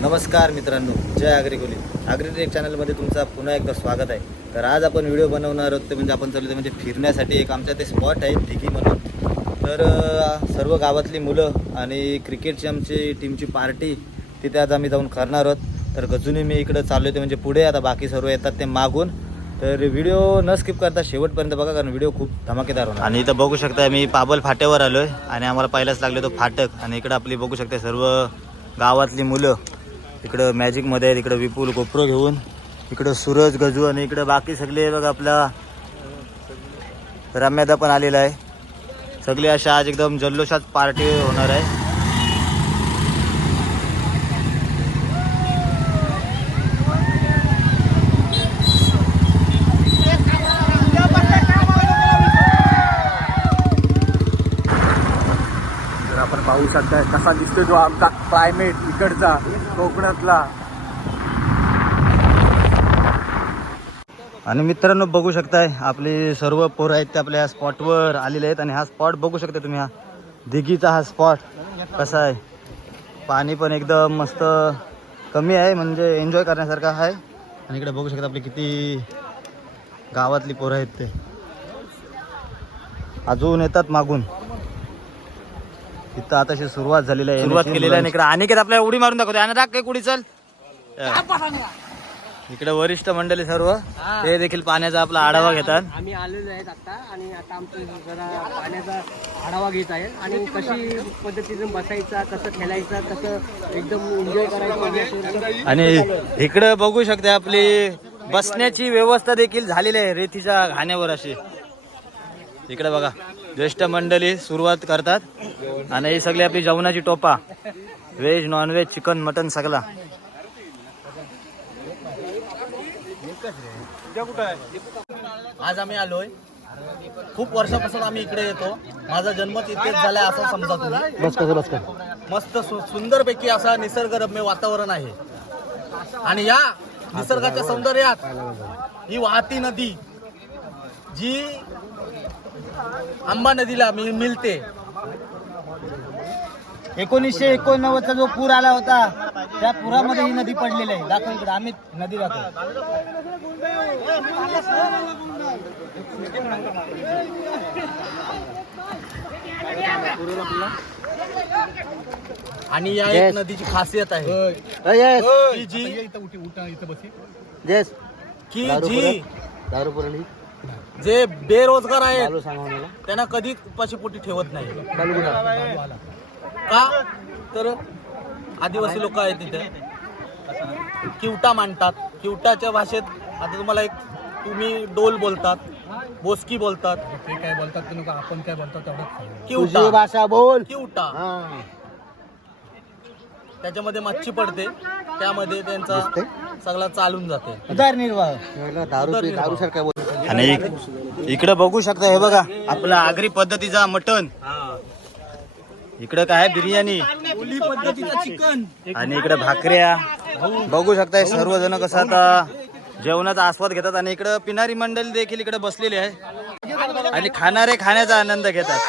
नमस्कार मित्रांनो जय आग्रिकोली आग्रिटेक चॅनलमध्ये तुमचा पुन्हा एकदा स्वागत आहे. तर आज आपण व्हिडिओ बनवणार आहोत ते म्हणजे आपण चाललो ते म्हणजे फिरण्यासाठी. एक आमच्या ते स्पॉट आहे दिघी म्हणून. तर सर्व गावातली मुलं आणि क्रिकेटची आमची टीमची पार्टी तिथे आज आम्ही जाऊन करणार आहोत. तर गजूने मी इकडं चाललो होते म्हणजे पुढे. आता बाकी सर्व येतात ते मागून. तर व्हिडिओ न स्किप करता शेवटपर्यंत बघा कारण व्हिडिओ खूप धमाकेदार होणार. आणि इथं बघू शकता मी पाबल फाट्यावर आलो आहे आणि आम्हाला पाहिलाच लागलो तो फाटक. आणि इकडं आपली बघू शकते सर्व गावातली मुलं. इकडं मॅजिकमध्ये आहेत इकडं विपुल गोप्रो घेऊन इकडं सूरज गजू आणि इकडं बाकी सगळे बघ आपला रम्यादा पण आलेला आहे. सगळे अशा आज एकदम जल्लोषात पार्टी होणार आहे. आपण पाहू शकताय. कसा दिसतोय जो आमचा क्लायमेट इकडचा कोकणातला. आणि मित्रांनो बघू शकताय आपले सर्व पोरं आहेत ते आपल्या स्पॉटवर आलेले आहेत आणि हा स्पॉट बघू शकता तुम्ही हा. दिघीचा हा स्पॉट कसा आहे? पाणी पण एकदम मस्त कमी आहे म्हणजे एन्जॉय करण्यासारखा आहे. आणि इकडे बघू शकता आपली किती गावातली पोरं आहेत ते. अजून येतात मागून. इथं आताशी सुरुवात झालेली आहे. सुरुवात केलेली आहे आणि इकडे अनिकेत आपल्याला उडी मारून दाखवते. आणि राख काही कुडी चल. इकडे वरिष्ठ मंडळी सर्व ते देखील पाण्याचा आपला आढावा घेतात. आम्ही आलेलो आहेत आता आणि आता आमचं जरा पाण्याचा आढावा घेत आहे आणि कशी पद्धतीने बसायचा कसं खेळायचं कसं एकदम एन्जॉय करायचं आणि इकडे बघू शकते आपली बसण्याची व्यवस्था देखील झालेली आहे रेतीच्या घाण्यावर अशी. इकडे बघा ज्येष्ठ मंडळी सुरुवात करतात. आणि ही सगळी आपली जेवणाची टोपा व्हेज नॉनव्हेज चिकन मटन सगळा. आज आम्ही आलोय. खूप वर्षापासून आम्ही इकडे येतो. माझा जन्म तिथेच झालाय असं समजा तुम्ही. बस कसं बस मस्त सु- सुंदरपैकी असा निसर्गरम्य वातावरण आहे. आणि या निसर्गाच्या सौंदर्यात ही वाहती नदी जी आंबा नदीला मिळ मिळते एकोणीसशे एकोणनव्वदचा जो पूर आला होता त्या पुरामध्ये ही नदी पडलेली आहे. दाखव इकडे आम्ही नदी दाखव. आणि या एक नदीची खासियत आहे. की जी की जी जे बेरोजगार आहेत त्यांना कधी उपाशी पोटी ठेवत नाही. का? तर आदिवासी लोक आहेत तिथे. किवटा मांडतात. किवटाच्या भाषेत आता तुम्हाला एक तुम्ही डोल बोलतात बोसकी बोलतात. ते काय बोलतात ते नको आपण काय बोलतात किवटा. भाषा बोल. किवटा. त्याच्यामध्ये मच्छी पडते. त्यामध्ये त्यांचा सगळा चालून जाते. उदरनिर्वाह उदरनिर्वाह. आणि इकडे बघू शकता हे बघा आपला आगरी पद्धतीचा मटन इकडे काय आहे? बिर्याणी. पद्धतीचा चिकन आणि इकडे भाकऱ्या. बघू शकताय सर्वजण कसं आता जेवणाचा आस्वाद घेतात आणि इकडे पिणारी मंडळी देखील इकडे बसलेली आहे. आणि खाणारे खाण्याचा आनंद घेतात.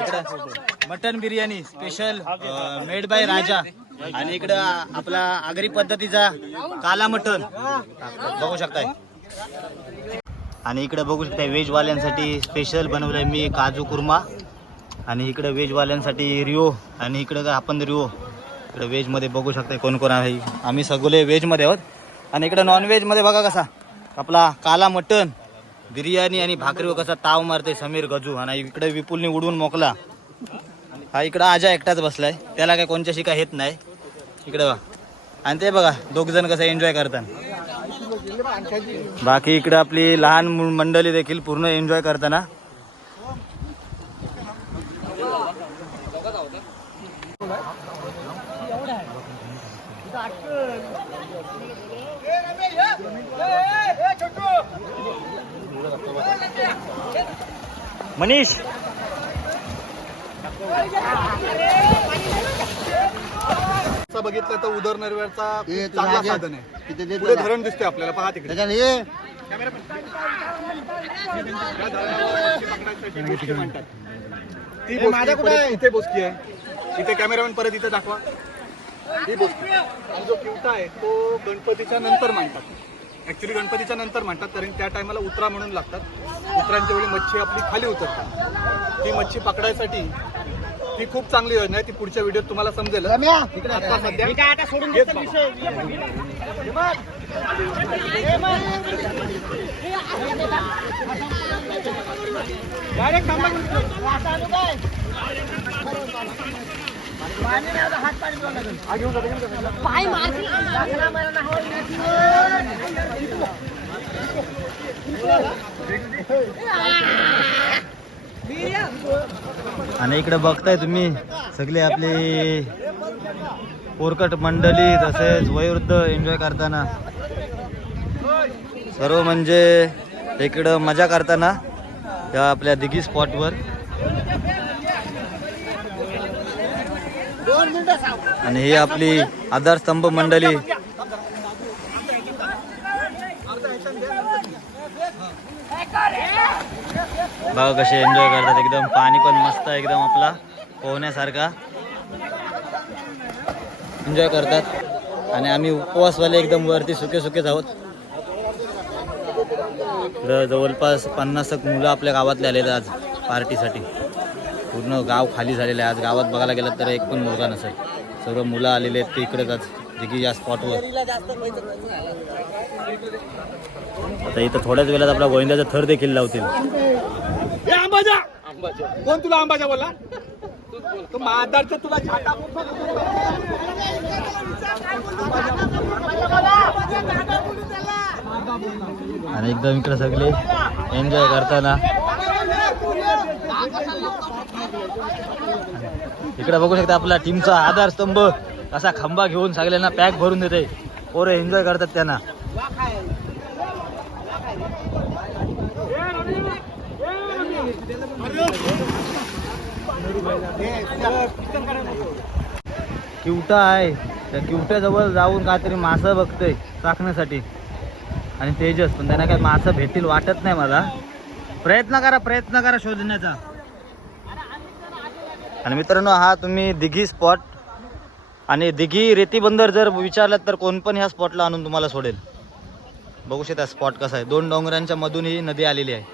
इकडे mutton biryani special made by Raja. आणि इकडं आपला आगरी पद्धतीचा काला मटन बघू शकताय. आणि इकडे बघू शकता व्हेजवाल्यांसाठी स्पेशल बनवलंय मी काजू कुर्मा. आणि इकडे व्हेजवाल्यांसाठी रिओ आणि इकडं आपण रिओ. इकडे व्हेजमध्ये बघू शकता कोण कोण आहे. आम्ही सगळे व्हेजमध्ये आहोत. आणि इकडे नॉनव्हेजमध्ये बघा कसा. आपला काला मटन बिर्याणी आणि भाकरीवर कसा ताव मारते समीर गजू. आणि इकडे विपुलने उडवून मोकला. हा इकडं आजा एकटाच बसलाय. त्याला काय कोणच्याशी काय येत नाही. इकडे बघा. आणि ते बघा दोघ जण कसं एन्जॉय करतात. बाकी इकडे आपली लहान मंडळी देखील पूर्ण एन्जॉय करताना. मनीष! असं बघितलं तर उदरनिर्वाहाचा खूप चांगला साधन आहे. पुढे धरण दिसते आपल्याला पहा तिकडे. ती बोसकी परत इथे बोसकी आहे. इथे कॅमेरामॅन परत इथे दाखवा. ही आणि जो किवटा आहे तो गणपतीच्या नंतर मांडतात. ऍक्च्युली गणपतीच्या नंतर मांडतात कारण त्या टायमाला उतरा म्हणून लागतात. उतरांच्या वेळी मच्छी आपली खाली उतरते ती मच्छी पकडायसाठी ही खूप चांगली योजना आहे ती पुढच्या व्हिडिओत तुम्हाला समजेल. आता सध्या हेच बघा. पाय मारतील. आणि इकडे बघताय तुम्ही सगळे आपली पोरकट मंडळी तसेच वयोवृद्ध एन्जॉय करताना. सर्व म्हणजे इकडं मजा करताना या आपल्या दिघी स्पॉटवर आणि ही आपली आधारस्तंभ मंडळी बघा कसे एन्जॉय करतात एकदम. पाणी पण मस्त आहे एकदम आपला. पोहण्यासारखा. एन्जॉय करतात. आणि आम्ही उपवासवाले एकदम वरती सुके सुकेच आहोत. इकडं जवळपास पन्नास एक मुलं आपल्या गावातले आलेले आज पार्टीसाठी. पूर्ण गाव खाली झालेलं आहे. आज गावात बघायला गेलं तर एक पण मुलगा नसेल. सर्व मुलं आलेले आहेत ते इकडेच आज. की या स्पॉटवर आता इथं थोड्याच वेळात आपला गोविंदाचा थर देखील लावतील. आंबाजा. कोण तुला आंबाजा बोला. तो मादारचं तुला आणि एकदम इकडे सगळे एन्जॉय करताना. इकडे बघू शकता आपला टीमचा आधारस्तंभ. असा खंबा घेऊन सगळ्यांना पॅक भरून देते पोरं एन्जॉय करतात त्यांना. किवटा आहे. त्या किवट्याजवळ जाऊन काहीतरी मासं बघतोय चाकण्यासाठी आणि तेजस पण त्यांना काही मासं भेटतील वाटत नाही मला. प्रयत्न करा प्रयत्न करा शोधण्याचा. आणि मित्रांनो हा तुम्ही दिघी स्पॉट आणि दिघी रेती बंदर जर विचारलात तर कोण पण ह्या स्पॉटला आणून तुम्हाला सोडेल. बघू शकता स्पॉट कसा आहे. दोन डोंगरांच्या मधून ही नदी आलेली आहे.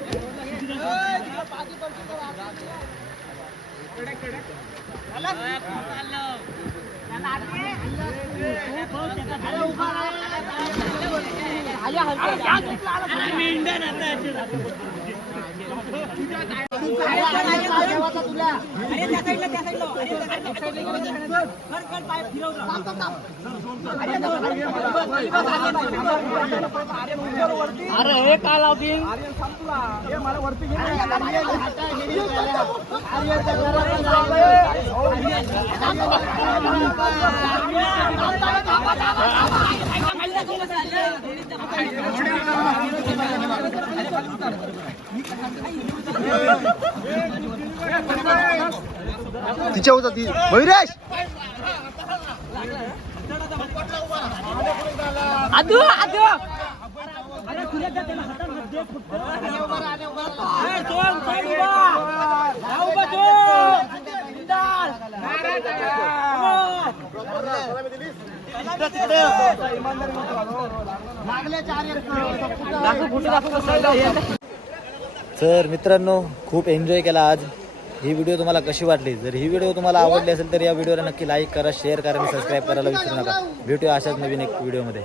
मेंढ्या अरे हे काय लावतील वरती तिच्या होता ती भैरेश! आदू आदू! तर मित्रांनो खूप एन्जॉय केला आज. ही व्हिडिओ तुम्हाला कशी वाटली? जर ही व्हिडिओ तुम्हाला आवडली असेल तर या व्हिडिओला नक्की लाईक करा शेअर करा आणि सबस्क्राईब करायला विसरू नका. भेटूया अशाच नवीन एक व्हिडिओमध्ये